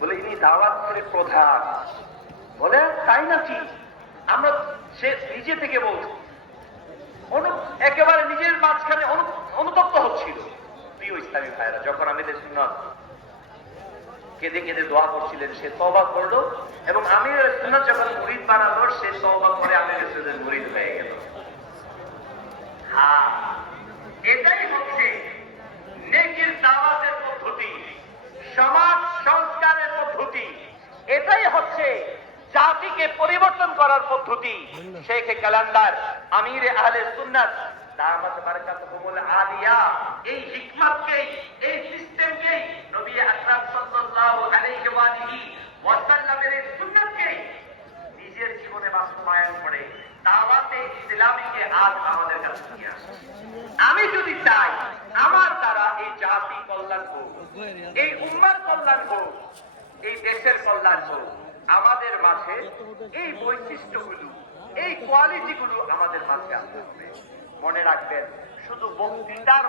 বলে ইনি দাওয়াতের প্রধান। বলে তাই নাকি? আমরা সে নিজে থেকে বলছি, একেবারে নিজের মাঝখানে অনুতপ্ত হচ্ছিল। প্রিয় ইসলামী ভাইরা, যখন আমিরের সুন্নাত কেঁদে কেঁদে দোয়া করছিলেন, সে তওবা করলো এবং আমিরের সুন্নাত যখন মুরিদ বানালো, সে তওবা করে আমিরের সুন্নাতের মুরিদ হয়ে গেল। হ্যাঁ, এটাই হচ্ছে নেকির দাওয়াতের পদ্ধতি, সমাজ সংস্কারের পদ্ধতি, এটাই হচ্ছে জাতিকে পরিবর্তন করার পদ্ধতি। শেখ কালান্দার আমিরে আহলে সুন্নাত দামাত বারাকাতুহুমুল আলিয়া এই হিকমতকে, এই সিস্টেমকে, নবী আকরাম সাল্লাল্লাহু আলাইহি ওয়া আলিহি ওয়াসাল্লামের এই সুন্নাতকে নিজের জীবনে বাস্তবায়ন করে দাওয়াতে ইসলামীকে আজ আমাদের কাছে নিয়ে আসে। আমি যদি চাই আমার দ্বারা এই জাতি কল্যাণ হোক, এই উম্মার কল্যাণ হোক, এই দেশের কল্যাণ হোক, আমাদের মাঝে এই বৈশিষ্ট্যগুলো, এই কোয়ালিটিগুলো আমাদের মাঝে আসতে হবে। মনে রাখবেন, শুধু বক্তৃতার